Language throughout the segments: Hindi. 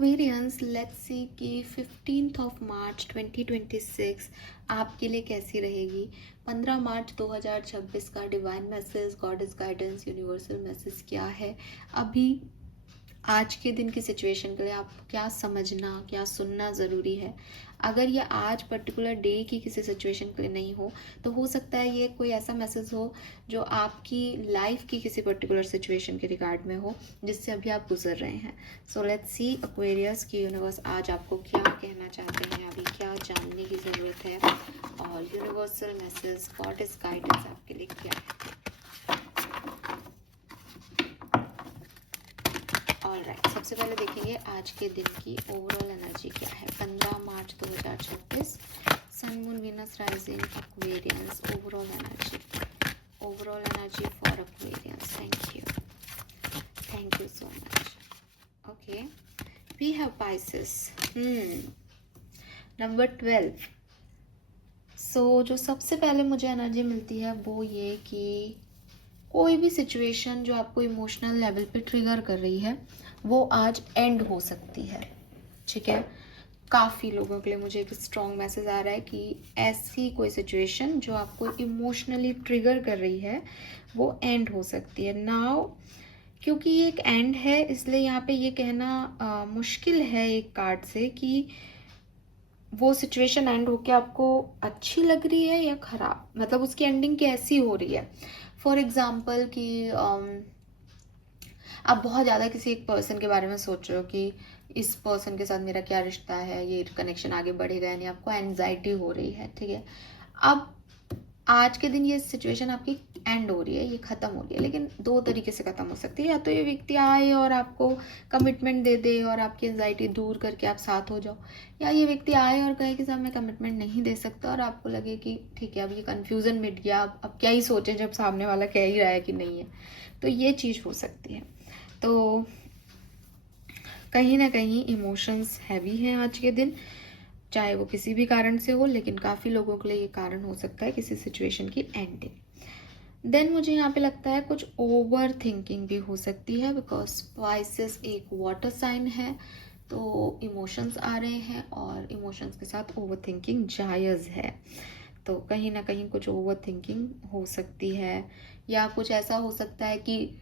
एक्वेरियंस, लेट्स सी कि 15 ऑफ मार्च 2026 आपके लिए कैसी रहेगी। 15 मार्च 2026 का divine message, goddess guidance, universal message क्या है अभी आज के दिन की सिचुएशन के लिए? आपको क्या समझना, क्या सुनना ज़रूरी है? अगर ये आज पर्टिकुलर डे की किसी सिचुएशन के लिए नहीं हो, तो हो सकता है ये कोई ऐसा मैसेज हो जो आपकी लाइफ की किसी पर्टिकुलर सिचुएशन के रिगार्ड में हो, जिससे अभी आप गुजर रहे हैं। सो लेट्स सी एक्वेरियस की यूनिवर्स आज आपको क्या कहना चाहते हैं, अभी क्या जानने की ज़रूरत है, और यूनिवर्सल मैसेज, गॉडेस गाइडेंस आपके लिए क्या है। ऑलराइट, सबसे पहले देखेंगे आज के दिन की ओवरऑल एनर्जी क्या है। 15 मार्च 2026, sun moon Venus rising Aquarians, overall energy for Aquarians. Thank you so much. Okay, we have Pisces, number 12। So जो सबसे पहले मुझे एनर्जी मिलती है वो ये कि कोई भी सिचुएशन जो आपको इमोशनल लेवल पे ट्रिगर कर रही है वो आज एंड हो सकती है। ठीक है, काफ़ी लोगों के लिए मुझे एक स्ट्रॉन्ग मैसेज आ रहा है कि ऐसी कोई सिचुएशन जो आपको इमोशनली ट्रिगर कर रही है वो एंड हो सकती है नाउ। क्योंकि ये एक एंड है, इसलिए यहाँ पे ये कहना मुश्किल है एक कार्ड से कि वो सिचुएशन एंड होके आपको अच्छी लग रही है या खराब, मतलब उसकी एंडिंग कैसी हो रही है। फॉर एग्जाम्पल कि आप बहुत ज़्यादा किसी एक पर्सन के बारे में सोच रहे हो कि इस पर्सन के साथ मेरा क्या रिश्ता है, ये कनेक्शन आगे बढ़ेगा या नहीं, आपको एंजाइटी हो रही है। ठीक है, अब आज के दिन ये सिचुएशन आपकी एंड हो रही है, ये ख़त्म हो रही है, लेकिन दो तरीके से ख़त्म हो सकती है। या तो ये व्यक्ति आए और आपको कमिटमेंट दे दे और आपकी एंजाइटी दूर करके आप साथ हो जाओ, या ये व्यक्ति आए और कहे कि साहब मैं कमिटमेंट नहीं दे सकता और आपको लगे कि ठीक है अब ये कन्फ्यूज़न मिट गया, अब क्या ही सोचें जब सामने वाला कह ही रहा है कि नहीं है। तो ये चीज़ हो सकती है। तो कहीं ना कहीं इमोशंस हैवी हैं आज के दिन, चाहे वो किसी भी कारण से हो, लेकिन काफ़ी लोगों के लिए ये कारण हो सकता है किसी सिचुएशन की एंडिंग। देन मुझे यहाँ पे लगता है कुछ ओवर थिंकिंग भी हो सकती है, बिकॉज स्पाइसेस एक वाटर साइन है, तो इमोशंस आ रहे हैं और इमोशंस के साथ ओवर थिंकिंग जायज़ है। तो कहीं ना कहीं कुछ ओवर थिंकिंग हो सकती है, या कुछ ऐसा हो सकता है कि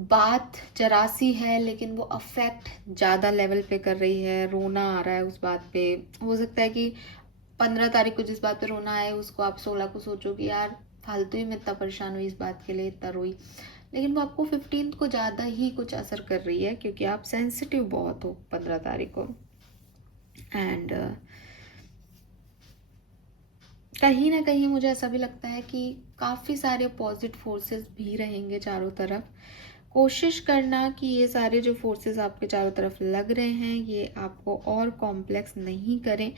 बात जरा सी है लेकिन वो अफेक्ट ज़्यादा लेवल पे कर रही है, रोना आ रहा है उस बात पे। हो सकता है कि 15 तारीख को जिस बात पे रोना है उसको आप 16 को सोचो कि यार फालतू ही मैं इतना परेशान हुई इस बात के लिए, इतना रोई, लेकिन वो आपको 15 को ज़्यादा ही कुछ असर कर रही है क्योंकि आप सेंसिटिव बहुत हो 15 तारीख को। एंड कहीं ना कहीं मुझे ऐसा भी लगता है कि काफ़ी सारे पॉजिटिव फोर्सेस भी रहेंगे चारों तरफ। कोशिश करना कि ये सारे जो फोर्सेस आपके चारों तरफ लग रहे हैं ये आपको और कॉम्प्लेक्स नहीं करें,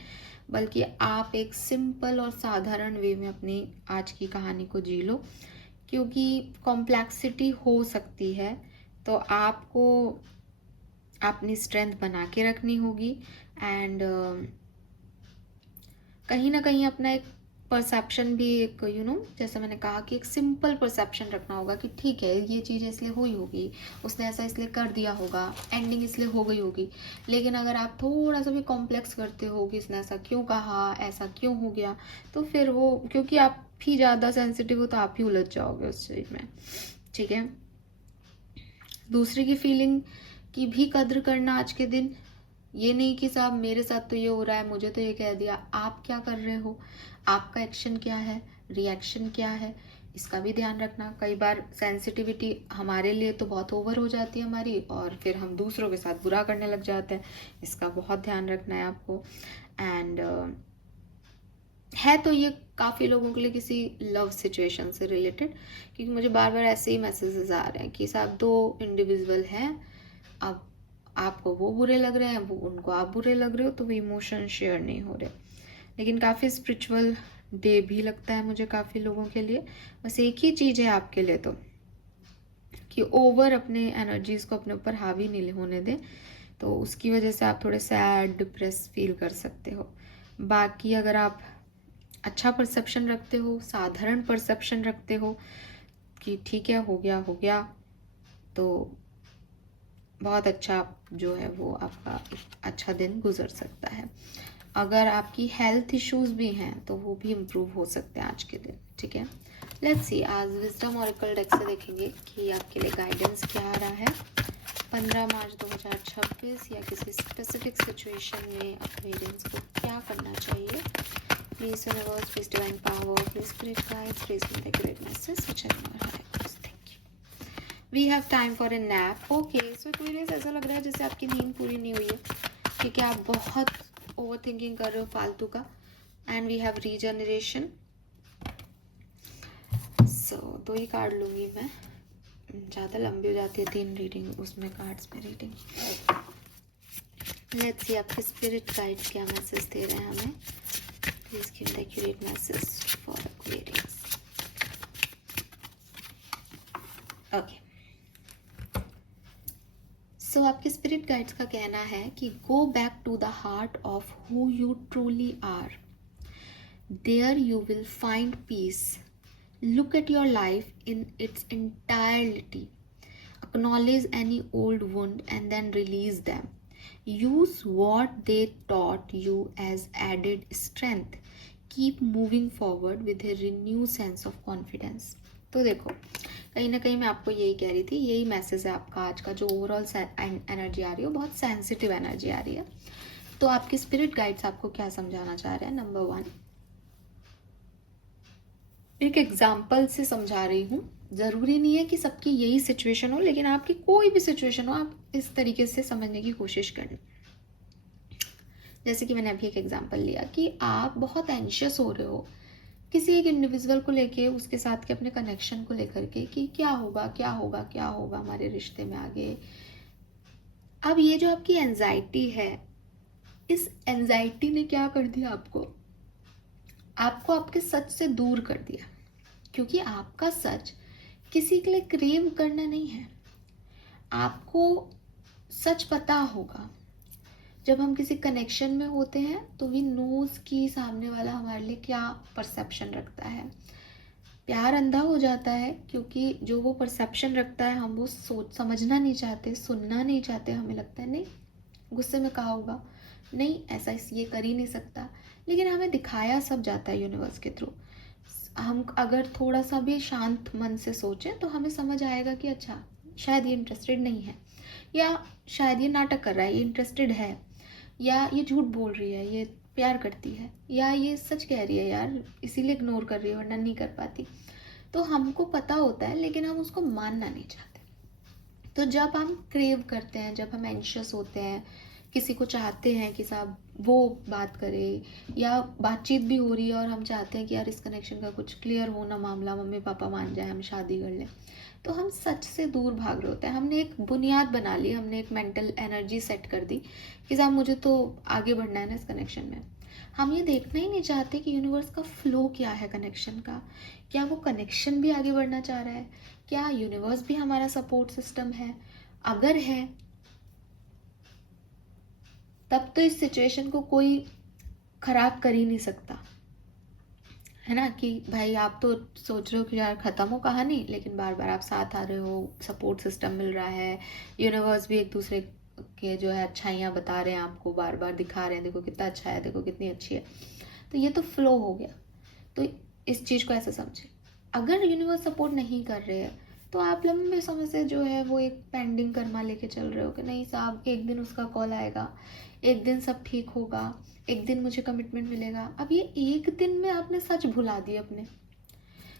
बल्कि आप एक सिंपल और साधारण वे में अपनी आज की कहानी को जी लो। क्योंकि कॉम्प्लेक्सिटी हो सकती है, तो आपको अपनी स्ट्रेंथ बना के रखनी होगी। एंड कहीं ना कहीं अपना एक परसेप्शन भी एक जैसे मैंने कहा कि एक सिंपल परसेप्शन रखना होगा कि ठीक है ये चीज़ इसलिए हुई होगी, उसने ऐसा इसलिए कर दिया होगा, एंडिंग इसलिए हो गई होगी। लेकिन अगर आप थोड़ा सा भी कॉम्प्लेक्स करते हो कि इसने ऐसा क्यों कहा, ऐसा क्यों हो गया, तो फिर वो क्योंकि आप ही ज़्यादा सेंसिटिव हो तो आप ही उलझ जाओगे उस चीज़ में। ठीक है, दूसरे की फीलिंग की भी कद्र करना आज के दिन। ये नहीं कि साहब मेरे साथ तो ये हो रहा है, मुझे तो ये कह दिया। आप क्या कर रहे हो, आपका एक्शन क्या है, रिएक्शन क्या है, इसका भी ध्यान रखना। कई बार सेंसिटिविटी हमारे लिए तो बहुत ओवर हो जाती है हमारी, और फिर हम दूसरों के साथ बुरा करने लग जाते हैं, इसका बहुत ध्यान रखना है आपको। एंड है तो ये काफ़ी लोगों के लिए किसी लव सिचुएशन से रिलेटेड, क्योंकि मुझे बार बार ऐसे ही मैसेजेस आ रहे हैं कि साहब दो इंडिविजुअल हैं, अब आपको वो बुरे लग रहे हैं, वो उनको आप बुरे लग रहे हो, तो वो इमोशन शेयर नहीं हो रहे। लेकिन काफ़ी स्पिरिचुअल डे भी लगता है मुझे काफ़ी लोगों के लिए। बस एक ही चीज़ है आपके लिए तो, कि ओवर अपने एनर्जीज़ को अपने ऊपर हावी नहीं होने दें, तो उसकी वजह से आप थोड़े सैड डिप्रेस फील कर सकते हो। बाकी अगर आप अच्छा परसेप्शन रखते हो, साधारण परसेप्शन रखते हो कि ठीक है हो गया, तो बहुत अच्छा जो है वो आपका अच्छा दिन गुजर सकता है। अगर आपकी हेल्थ इश्यूज भी हैं तो वो भी इम्प्रूव हो सकते हैं आज के दिन, ठीक है। लेट्स सी, आज विजडम ऑरेकल डेक से देखेंगे कि आपके लिए गाइडेंस क्या आ रहा है 15 मार्च 2026 या किसी स्पेसिफिक सिचुएशन में अक्वेरियंस को क्या करना चाहिए। Please universe, please divine power, please spirit guides, please give the great message which I know है। Thank you. We have time for a nap. Okay, so Aquarians ऐसा लग रहा है जैसे आपकी नींद पूरी नहीं हुई है, क्योंकि आप बहुत ओवर थिंकिंग कर रहे हो फालतू का। And we have regeneration. So 2 ही कार्ड लूँगी मैं, ज़्यादा लंबी हो जाती है 3 रीडिंग उसमें, कार्ड्स में रीडिंग। लेट्स सी आपके स्पिरिट गाइड्स क्या मैसेज दे रहे हैं हमें। Please give the accurate message for Aquarius. Okay, so आपके स्पिरिट गाइड्स का कहना है कि go back to the heart of who you truly are. There you will find peace. Look at your life in its entirety. Acknowledge any old wound and then release them. Use what they taught you as added strength. Keep moving forward with a renewed sense of confidence. तो देखो, कहीं ना कहीं मैं आपको यही कह रही थी, यही मैसेज है आपका आज का। जो ओवरऑल एनर्जी आ रही है वो बहुत सेंसिटिव एनर्जी आ रही है। तो आपके स्पिरिट गाइड्स आपको क्या समझाना चाह रहे हैं। नंबर 1, एक एग्जाम्पल से समझा रही हूँ। ज़रूरी नहीं है कि सबकी यही सिचुएशन हो, लेकिन आपकी कोई भी सिचुएशन हो आप इस तरीके से समझने की कोशिश करें। जैसे कि मैंने अभी एक एग्जाम्पल लिया कि आप बहुत एंशियस हो रहे हो किसी एक इंडिविजुअल को लेके, उसके साथ के अपने कनेक्शन को लेकर के कि क्या होगा क्या होगा क्या होगा हमारे रिश्ते में आगे। अब ये जो आपकी एंजाइटी है, इस एंजाइटी ने क्या कर दिया आपको आपके सच से दूर कर दिया। क्योंकि आपका सच किसी के लिए क्रेव करना नहीं है। आपको सच पता होगा। जब हम किसी कनेक्शन में होते हैं तो वी नोज कि सामने वाला हमारे लिए क्या परसेप्शन रखता है। प्यार अंधा हो जाता है क्योंकि जो वो परसेप्शन रखता है हम वो सोच समझना नहीं चाहते, सुनना नहीं चाहते। हमें लगता है नहीं, गुस्से में कहा होगा, नहीं ऐसा ये कर ही नहीं सकता। लेकिन हमें दिखाया सब जाता है यूनिवर्स के थ्रू। हम अगर थोड़ा सा भी शांत मन से सोचें तो हमें समझ आएगा कि अच्छा शायद ये इंटरेस्टेड नहीं है, या शायद ये नाटक कर रहा है, ये इंटरेस्टेड है, या ये झूठ बोल रही है, ये प्यार करती है, या ये सच कह रही है यार इसीलिए इग्नोर कर रही है वरना नहीं कर पाती। तो हमको पता होता है लेकिन हम उसको मानना नहीं चाहते। तो जब हम क्रेव करते हैं, जब हम एंशियस होते हैं, किसी को चाहते हैं कि साहब वो बात करे, या बातचीत भी हो रही है और हम चाहते हैं कि यार इस कनेक्शन का कुछ क्लियर हो ना मामला, मम्मी पापा मान जाए, हम शादी कर लें, तो हम सच से दूर भाग रहे होते हैं। हमने एक बुनियाद बना ली, हमने एक मेंटल एनर्जी सेट कर दी कि साहब मुझे तो आगे बढ़ना है ना इस कनेक्शन में। हम ये देखना ही नहीं चाहते कि यूनिवर्स का फ्लो क्या है कनेक्शन का। क्या वो कनेक्शन भी आगे बढ़ना चाह रहा है? क्या यूनिवर्स भी हमारा सपोर्ट सिस्टम है? अगर है तब तो इस सिचुएशन को कोई खराब कर ही नहीं सकता, है ना। कि भाई आप तो सोच रहे हो कि यार ख़त्म हो कहानी, लेकिन बार बार आप साथ आ रहे हो, सपोर्ट सिस्टम मिल रहा है, यूनिवर्स भी एक दूसरे के जो है अच्छाइयाँ बता रहे हैं आपको, बार बार दिखा रहे हैं देखो कितना अच्छा है, देखो कितनी अच्छी है। तो ये तो फ्लो हो गया। तो इस चीज़ को ऐसे समझे, अगर यूनिवर्स सपोर्ट नहीं कर रहे हैं तो आप लंबे समय से जो है वो एक पेंडिंग कर्मा लेके चल रहे हो कि नहीं साहब एक दिन उसका कॉल आएगा, एक दिन सब ठीक होगा, एक दिन मुझे कमिटमेंट मिलेगा। अब ये एक दिन में आपने सच भुला दिए अपने।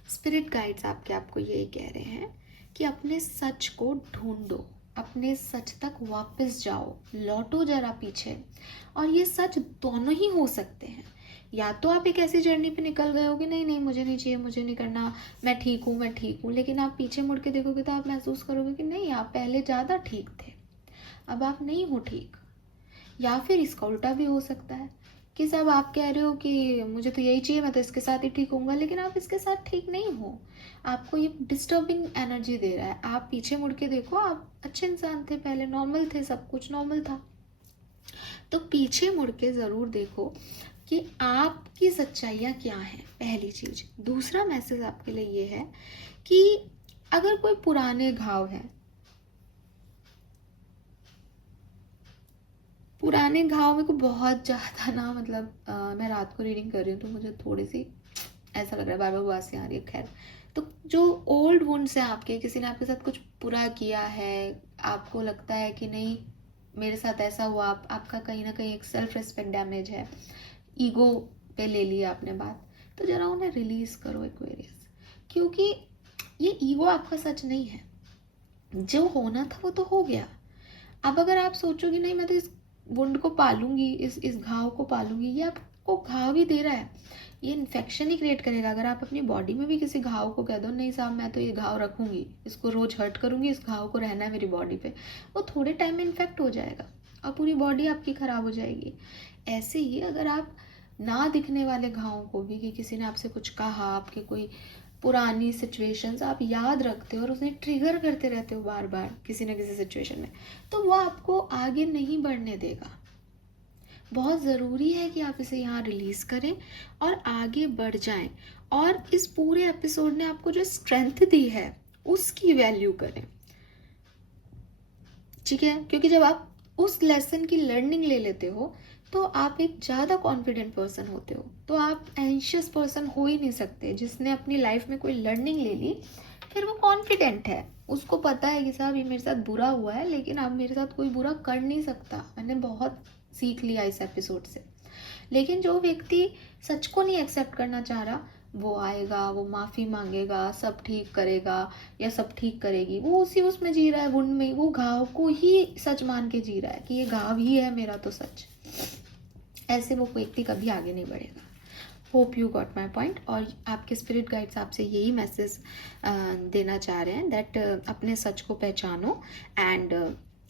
स्पिरिट गाइड्स आपको यही कह रहे हैं कि अपने सच को ढूंढो, अपने सच तक वापस जाओ, लौटो जरा पीछे। और ये सच दोनों ही हो सकते हैं। या तो आप एक ऐसी जर्नी पे निकल गए हो कि नहीं नहीं मुझे नहीं चाहिए, मुझे नहीं करना, मैं ठीक हूँ, लेकिन आप पीछे मुड़ के देखोगे तो आप महसूस करोगे कि नहीं आप पहले ज़्यादा ठीक थे, अब आप नहीं हो ठीक। या फिर इसका उल्टा भी हो सकता है कि सब आप कह रहे हो कि मुझे तो यही चाहिए, मैं तो इसके साथ ही ठीक होऊंगा, लेकिन आप इसके साथ ठीक नहीं हो। आपको ये डिस्टर्बिंग एनर्जी दे रहा है। आप पीछे मुड़ के देखो, आप अच्छे इंसान थे, पहले नॉर्मल थे, सब कुछ नॉर्मल था। तो पीछे मुड़ के ज़रूर देखो कि आपकी सच्चाइयाँ क्या हैं, पहली चीज़। दूसरा मैसेज आपके लिए ये है कि अगर कोई पुराने घाव हैं, पुराने घाव मेरे को बहुत ज़्यादा ना, मतलब मैं रात को रीडिंग कर रही हूँ तो मुझे थोड़ी सी ऐसा लग रहा है, बार बार उबासी आ रही है। खैर, तो जो ओल्ड वुंड्स हैं आपके, किसी ने आपके साथ कुछ बुरा किया है, आपको लगता है कि नहीं मेरे साथ ऐसा हुआ, आपका कहीं ना कहीं एक सेल्फ रिस्पेक्ट डैमेज है, ईगो पे ले लिया आपने बात, तो जरा उन्हें रिलीज करो एक्वेरियस, क्योंकि ये ईगो आपका सच नहीं है। जो होना था वो तो हो गया। अब अगर आप सोचोगे नहीं मैं तो इस वुंड को पालूंगी, इस घाव को पालूंगी, ये आपको घाव ही दे रहा है, ये इन्फेक्शन ही क्रिएट करेगा। अगर आप अपनी बॉडी में भी किसी घाव को कह दो नहीं साहब मैं तो ये घाव रखूंगी, इसको रोज हर्ट करूंगी, इस घाव को रहना है मेरी बॉडी पे, वो थोड़े टाइम में इन्फेक्ट हो जाएगा और पूरी बॉडी आपकी खराब हो जाएगी। ऐसे ही अगर आप ना दिखने वाले घावों को भी, कि किसी ने आपसे कुछ कहा, आपके कोई पुरानी सिचुएशंस आप याद रखते हो और उसे ट्रिगर करते रहते हो बार बार किसी न किसी सिचुएशन में, तो वो आपको आगे नहीं बढ़ने देगा। बहुत ज़रूरी है कि आप इसे यहाँ रिलीज करें और आगे बढ़ जाएं, और इस पूरे एपिसोड ने आपको जो स्ट्रेंथ दी है उसकी वैल्यू करें, ठीक है? क्योंकि जब आप उस लेसन की लर्निंग ले लेते हो तो आप एक ज़्यादा कॉन्फिडेंट पर्सन होते हो। तो आप एंशियस पर्सन हो ही नहीं सकते। जिसने अपनी लाइफ में कोई लर्निंग ले ली फिर वो कॉन्फिडेंट है, उसको पता है कि साहब ये मेरे साथ बुरा हुआ है लेकिन अब मेरे साथ कोई बुरा कर नहीं सकता। मैंने बहुत सीख लिया इस एपिसोड से। लेकिन जो व्यक्ति सच को नहीं एक्सेप्ट करना चाह रहा, वो आएगा, वो माफ़ी मांगेगा, सब ठीक करेगा या सब ठीक करेगी, वो उसी उसमें जी रहा है, वुंड में, वो घाव को ही सच मान के जी रहा है कि ये घाव ही है मेरा तो सच। ऐसे वो व्यक्ति कभी आगे नहीं बढ़ेगा। Hope you got my point. और आपके स्पिरिट गाइड्स आपसे यही मैसेज देना चाह रहे हैं दैट अपने सच को पहचानो एंड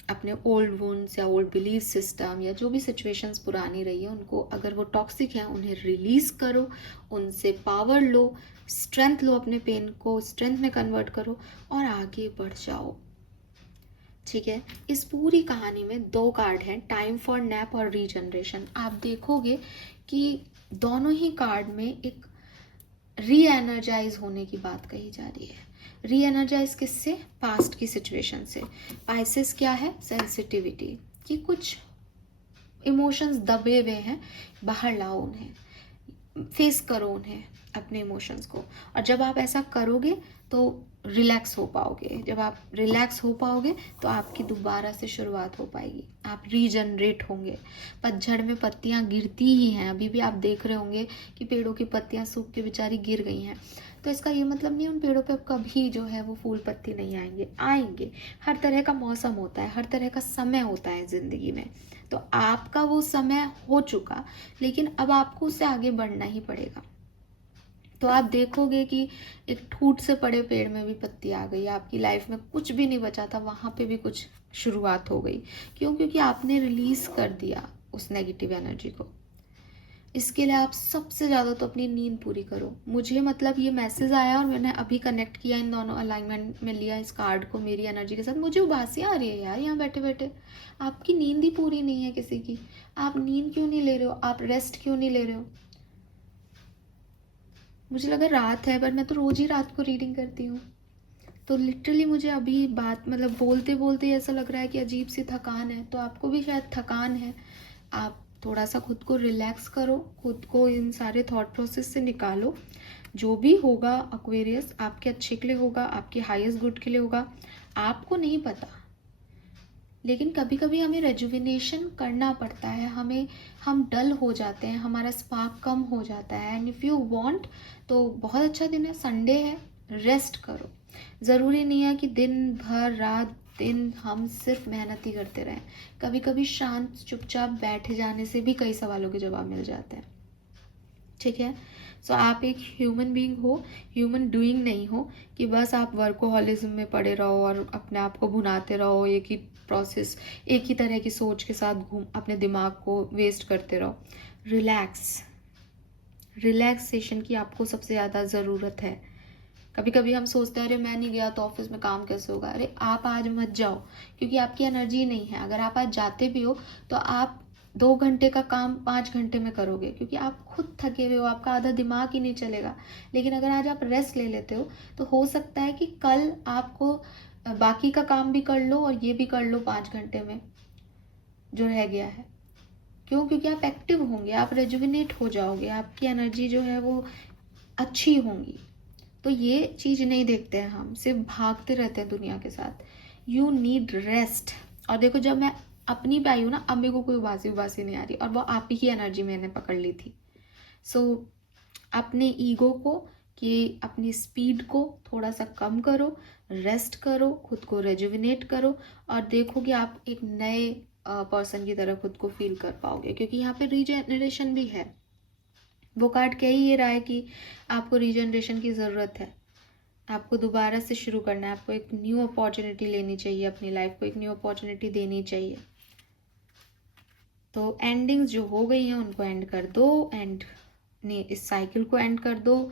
अपने ओल्ड वुंड्स या ओल्ड बिलीफ सिस्टम या जो भी सिचुएशंस पुरानी रही है उनको, अगर वो टॉक्सिक हैं उन्हें रिलीज करो, उनसे पावर लो, स्ट्रेंथ लो, अपने पेन को स्ट्रेंथ में कन्वर्ट करो और आगे बढ़ जाओ, ठीक है? इस पूरी कहानी में 2 कार्ड हैं, टाइम फॉर नैप और रीजनरेशन। आप देखोगे कि दोनों ही कार्ड में एक री एनर्जाइज होने की बात कही जा रही है। री एनर्जाइज किससे? पास्ट की सिचुएशन से। पाइसेस क्या है? सेंसिटिविटी, कि कुछ इमोशंस दबे हुए हैं, बाहर लाओ उन्हें, फेस करो उन्हें, अपने इमोशंस को। और जब आप ऐसा करोगे तो रिलैक्स हो पाओगे। जब आप रिलैक्स हो पाओगे तो आपकी दोबारा से शुरुआत हो पाएगी, आप रीजनरेट होंगे। पतझड़ में पत्तियां गिरती ही हैं, अभी भी आप देख रहे होंगे कि पेड़ों की पत्तियां सूख के बेचारी गिर गई हैं। तो इसका ये मतलब नहीं उन पेड़ों पे कभी जो है वो फूल पत्ती नहीं आएंगे, आएंगे। हर तरह का मौसम होता है, हर तरह का समय होता है ज़िंदगी में। तो आपका वो समय हो चुका, लेकिन अब आपको उससे आगे बढ़ना ही पड़ेगा। तो आप देखोगे कि एक ठूट से पड़े पेड़ में भी पत्ती आ गई, आपकी लाइफ में कुछ भी नहीं बचा था वहाँ पे भी कुछ शुरुआत हो गई। क्यों? क्योंकि आपने रिलीज कर दिया उस नेगेटिव एनर्जी को। इसके लिए आप सबसे ज़्यादा तो अपनी नींद पूरी करो। मुझे मतलब ये मैसेज आया और मैंने अभी कनेक्ट किया, इन दोनों अलाइनमेंट में लिया इस कार्ड को मेरी एनर्जी के साथ। मुझे उबासियाँ आ रही है यार यहाँ बैठे बैठे। आपकी नींद ही पूरी नहीं है किसी की। आप नींद क्यों नहीं ले रहे हो? आप रेस्ट क्यों नहीं ले रहे हो? मुझे लगा रात है, पर मैं तो रोज ही रात को रीडिंग करती हूँ। तो लिटरली मुझे अभी बात मतलब बोलते बोलते ऐसा लग रहा है कि अजीब सी थकान है। तो आपको भी शायद थकान है। आप थोड़ा सा खुद को रिलैक्स करो, खुद को इन सारे थॉट प्रोसेस से निकालो। जो भी होगा एक्वेरियस आपके अच्छे के लिए होगा, आपके हाईएस्ट गुड के लिए होगा। आपको नहीं पता, लेकिन कभी कभी हमें रेजुविनेशन करना पड़ता है। हम डल हो जाते हैं, हमारा स्पार्क कम हो जाता है। एंड इफ़ यू वांट तो बहुत अच्छा दिन है, संडे है, रेस्ट करो। ज़रूरी नहीं है कि दिन भर रात दिन हम सिर्फ मेहनत ही करते रहें। कभी कभी शांत चुपचाप बैठे जाने से भी कई सवालों के जवाब मिल जाते हैं, ठीक है? सो आप एक ह्यूमन बीइंग हो, ह्यूमन डूइंग नहीं हो कि बस आप वर्कोहॉलिज्म में पड़े रहो और अपने आप को भुनाते रहो, एक ही प्रोसेस, एक ही तरह की सोच के साथ अपने दिमाग को वेस्ट करते रहो। रिलैक्सेशन की आपको सबसे ज़्यादा ज़रूरत है। कभी कभी हम सोचते हैं अरे मैं नहीं गया तो ऑफिस में काम कैसे होगा। अरे आप आज मत जाओ, क्योंकि आपकी एनर्जी नहीं है। अगर आप आज जाते भी हो तो आप 2 घंटे का काम 5 घंटे में करोगे, क्योंकि आप खुद थके हुए हो, आपका आधा दिमाग ही नहीं चलेगा। लेकिन अगर आज आप रेस्ट ले लेते हो तो हो सकता है कि कल आपको बाकी का काम भी कर लो और ये भी कर लो 5 घंटे में जो रह गया है। क्यों? क्योंकि आप एक्टिव होंगे, आप रेजुविनेट हो जाओगे, आपकी एनर्जी जो है वो अच्छी होंगी। तो ये चीज़ नहीं देखते हैं हम, सिर्फ भागते रहते हैं दुनिया के साथ। You need rest. और देखो, जब मैं अपनी पे आई हूँ ना, अब मेरे को कोई उबासी उबासी नहीं आ रही, और वो आप ही की एनर्जी मैंने पकड़ ली थी। सो अपने ईगो को, कि अपनी स्पीड को थोड़ा सा कम करो, रेस्ट करो, खुद को रेजुविनेट करो, और देखो कि आप एक नए पर्सन की तरह खुद को फील कर पाओगे, क्योंकि यहाँ पे रीजनरेशन भी है। वो कार्ड कह ही ये रहा है कि आपको रीजनरेशन की ज़रूरत है, आपको दोबारा से शुरू करना है, आपको एक न्यू अपॉर्चुनिटी लेनी चाहिए, अपनी लाइफ को एक न्यू अपॉर्चुनिटी देनी चाहिए। तो एंडिंग्स जो हो गई हैं उनको एंड कर दो, एंड ने इस साइकिल को एंड कर दो।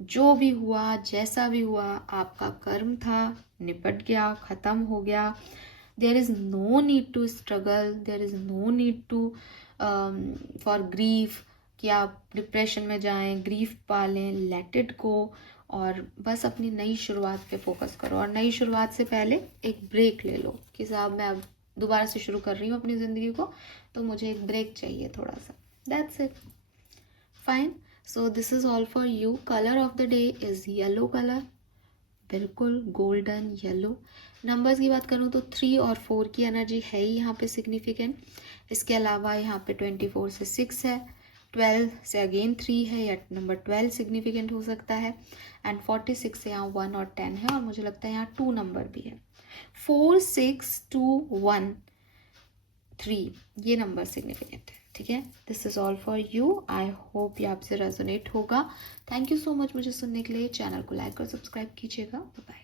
जो भी हुआ, जैसा भी हुआ, आपका कर्म था, निपट गया, ख़त्म हो गया। There is no need to struggle, there is no need to for grief, कि आप डिप्रेशन में जाएं, ग्रीफ पालें। लेट इट गो, और बस अपनी नई शुरुआत पे फोकस करो। और नई शुरुआत से पहले एक ब्रेक ले लो कि साहब मैं अब दोबारा से शुरू कर रही हूँ अपनी ज़िंदगी को, तो मुझे एक ब्रेक चाहिए थोड़ा सा। That's it, fine. So this is all for you. Colour of the day is yellow colour, बिल्कुल गोल्डन येलो। नंबर्स की बात करूँ तो 3 और 4 की एनर्जी है ही यहाँ पे सिग्निफिकेंट। इसके अलावा यहाँ पे 24 से 6 है, 12 से अगेन 3 है, या नंबर 12 सिग्निफिकेंट हो सकता है, एंड 46 से यहाँ 1 और 10 है, और मुझे लगता है यहाँ 2 नंबर भी है। 4, 6, 2, 1, 3 ये नंबर सिग्निफिकेंट है, ठीक है। This is all for you. I hope ये आपसे रेजोनेट होगा। थैंक यू सो मच मुझे सुनने के लिए। चैनल को लाइक और सब्सक्राइब कीजिएगा। बाय।